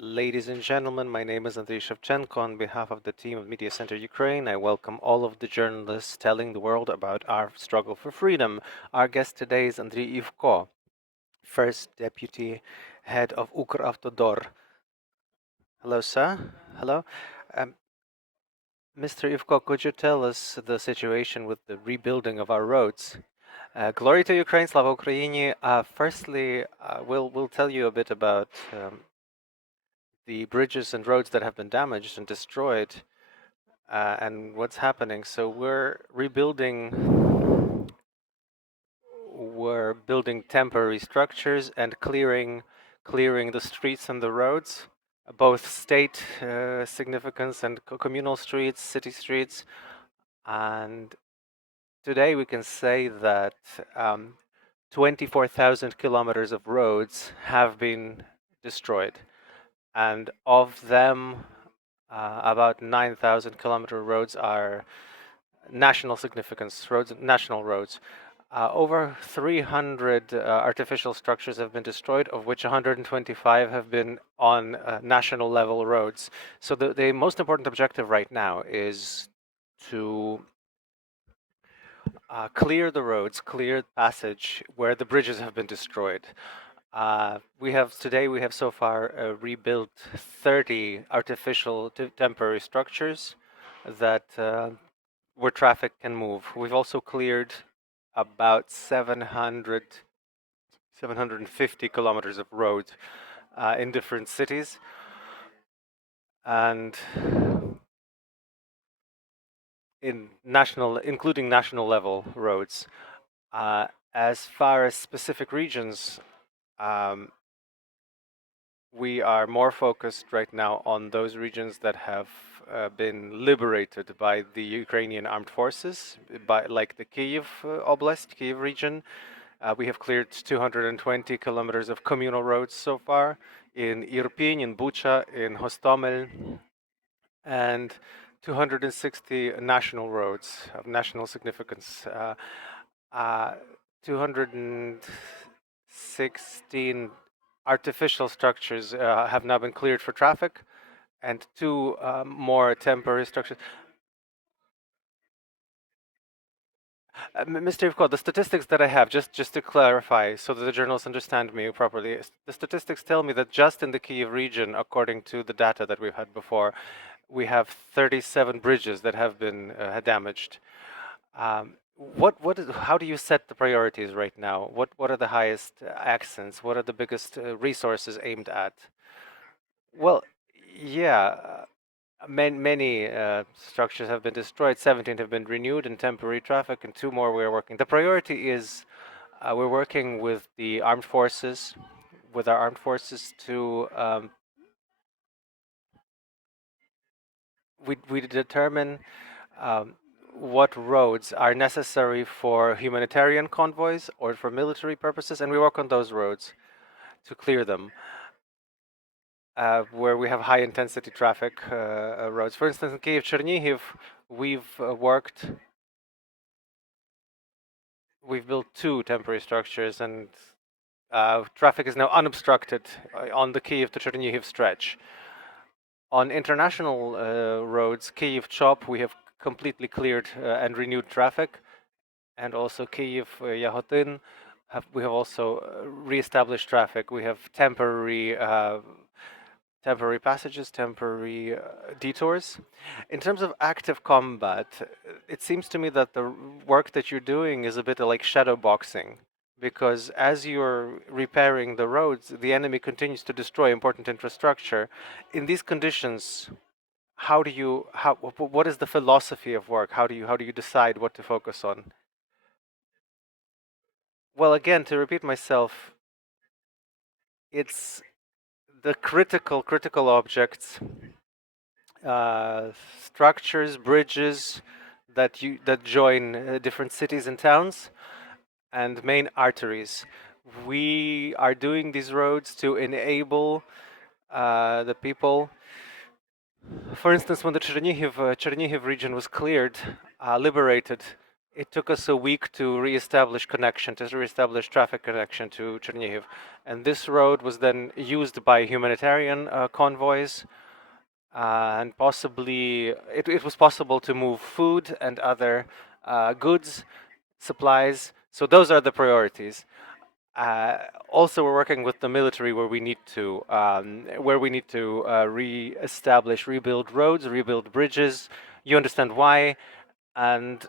Ladies and gentlemen, my name is Andriy on behalf of the team of Mediacentrу Ukraine. I welcome all of the journalists telling the world about our struggle for freedom. Our guest today is Andriy Ivko, first deputy head of Ukravtodor. Hello, sir. Hello. Um, Mr. Ivko, could you tell us the situation with the rebuilding of our roads? Glory to Ukraine, Slava Ukraini. Firstly, we'll tell you a bit about the bridges and roads that have been damaged and destroyed and what's happening. So we're building temporary structures and clearing the streets and the roads, both state significance and communal streets, city streets. And today we can say that 24,000 kilometers of roads have been destroyed. And of them, about 9,000 kilometer roads are national significance roads, national roads. Over 300 artificial structures have been destroyed, of which 125 have been on national level roads. So the most important objective right now is to clear the roads, clear passage where the bridges have been destroyed. We have so far rebuilt 30 artificial temporary structures that where traffic can move. We've also cleared about 750 kilometers of road in different cities, and including national level roads. As far as specific regions, we are more focused right now on those regions that have been liberated by the Ukrainian armed forces, like the Kyiv Oblast, Kyiv region. We have cleared 220 kilometers of communal roads so far in Irpin, in Bucha, in Hostomel, and 260 national roads of national significance. 216 artificial structures have now been cleared for traffic, and two more temporary structures. Mr. Ivko, the statistics that I have, just to clarify, so that the journalists understand me properly, the statistics tell me that just in the Kyiv region, according to the data that we've had before, we have 37 bridges that have been damaged. How do you set the priorities right now? What are the highest accents? What are the biggest resources aimed at? Well, yeah, many structures have been destroyed. 17 have been renewed in temporary traffic, and two more we're working. The priority is we're working with the armed forces, with our armed forces to we determine what roads are necessary for humanitarian convoys or for military purposes, and we work on those roads to clear them. Where we have high intensity traffic roads. For instance, in Kyiv, Chernihiv, we've built two temporary structures, and traffic is now unobstructed on the Kyiv to Chernihiv stretch. On international roads, Kyiv Chop, we have completely cleared and renewed traffic, and also Kyiv Yahotin, we have also reestablished traffic. We have temporary passages, temporary detours. In terms of active combat, it seems to me that the work that you're doing is a bit like shadow boxing, because as you're repairing the roads, the enemy continues to destroy important infrastructure. In these conditions, what is the philosophy of work? How do you decide what to focus on? Well, again, to repeat myself, it's the critical objects, structures, bridges that join different cities and towns, and main arteries. We are doing these roads to enable the people. For instance, when the Chernihiv region was cleared, liberated it took us a week to reestablish traffic connection to Chernihiv. And this road was then used by humanitarian convoys, and possibly it was possible to move food and other goods, supplies. So those are the priorities. Also, we're working with the military where we need to rebuild roads, rebuild bridges. You understand why, and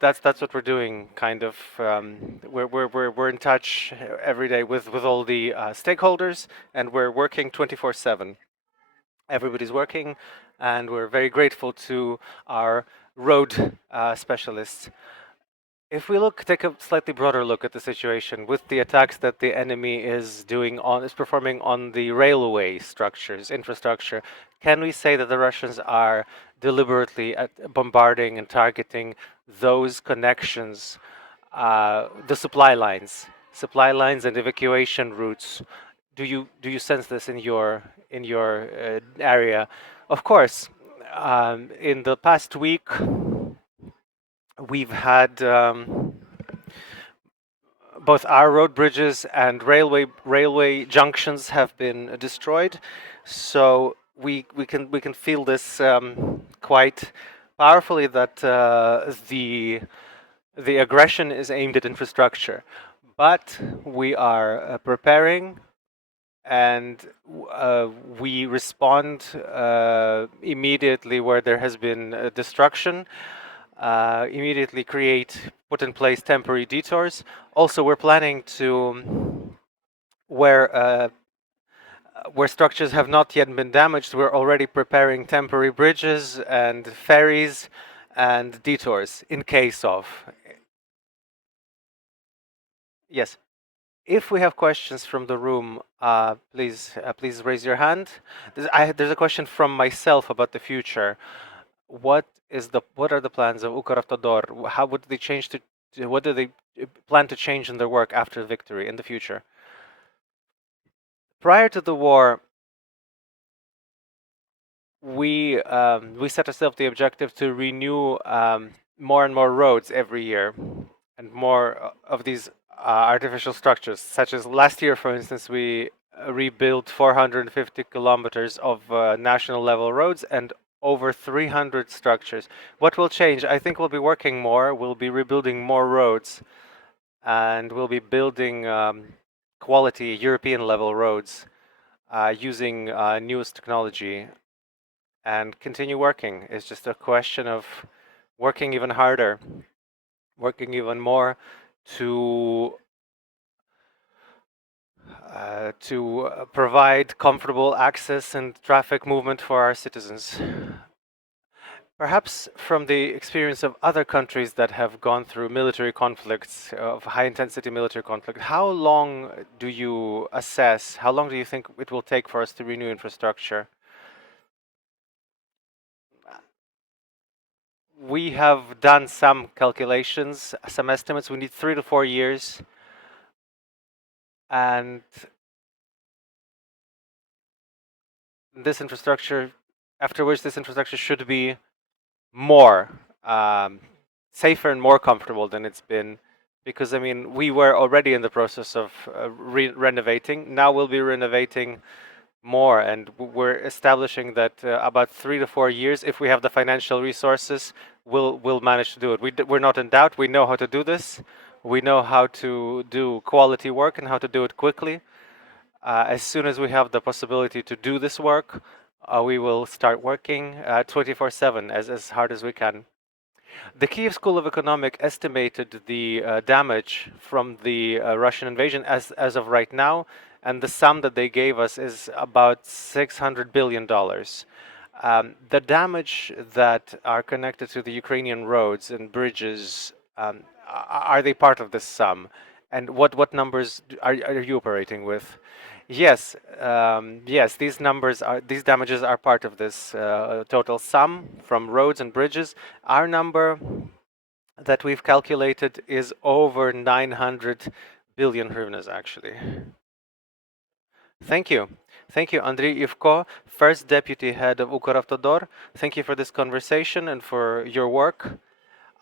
that's what we're doing. Kind of, we're in touch every day with all the stakeholders, and we're working 24/7. Everybody's working, and we're very grateful to our road specialists. If we take a slightly broader look at the situation with the attacks that the enemy is performing on the railway infrastructure, can we say that the Russians are deliberately bombarding and targeting those connections, the supply lines and evacuation routes? Do you sense this in your area? Of course, in the past week, we've had both our road bridges and railway junctions have been destroyed, so we can feel this quite powerfully, that the aggression is aimed at infrastructure. But we are preparing, and we respond immediately where there has been destruction. Immediately put in place temporary detours. Also, we're planning to, where structures have not yet been damaged, we're already preparing temporary bridges and ferries and detours in case of. Yes. If we have questions from the room, please raise your hand. There's a question from myself about the future. What are the plans of Ukravtodor? How would they change what do they plan to change in their work after victory in the future? Prior to the war, we set ourselves the objective to renew more and more roads every year, and more of these artificial structures, such as last year, for instance, we rebuilt 450 kilometers of national level roads and over 300 structures. What will change? I think we'll be working more, we'll be rebuilding more roads, and we'll be building quality European level roads using newest technology, and continue working. It's just a question of working even harder, working even more to provide comfortable access and traffic movement for our citizens. Perhaps from the experience of other countries that have gone through military conflicts, of high-intensity military conflict, how long do you think it will take for us to renew infrastructure? We have done some calculations, some estimates. We need 3 to 4 years, and this infrastructure, after which this infrastructure should be more safer and more comfortable than it's been, because I mean, we were already in the process of renovating. Now we'll be renovating more, and we're establishing that about 3 to 4 years, if we have the financial resources, we'll manage to do it. We're not in doubt. We know how to do this. We know how to do quality work and how to do it quickly. As soon as we have the possibility to do this work, we will start working 24/7 as hard as we can. The Kyiv School of Economics estimated the damage from the Russian invasion as of right now, and the sum that they gave us is about $600 billion. The damage that are connected to the Ukrainian roads and bridges, are they part of this sum? And what numbers are you operating with? Yes, yes, these damages are part of this total sum from roads and bridges. Our number that we've calculated is over 900 billion hryvnias, actually. Thank you. Thank you, Andriy Ivko, first deputy head of Ukravtodor. Thank you for this conversation and for your work.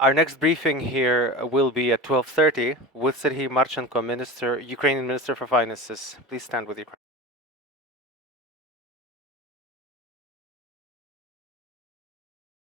Our next briefing here will be at 12:30 with Serhiy Marchenko, Ukrainian Minister for Finances. Please stand with Ukraine.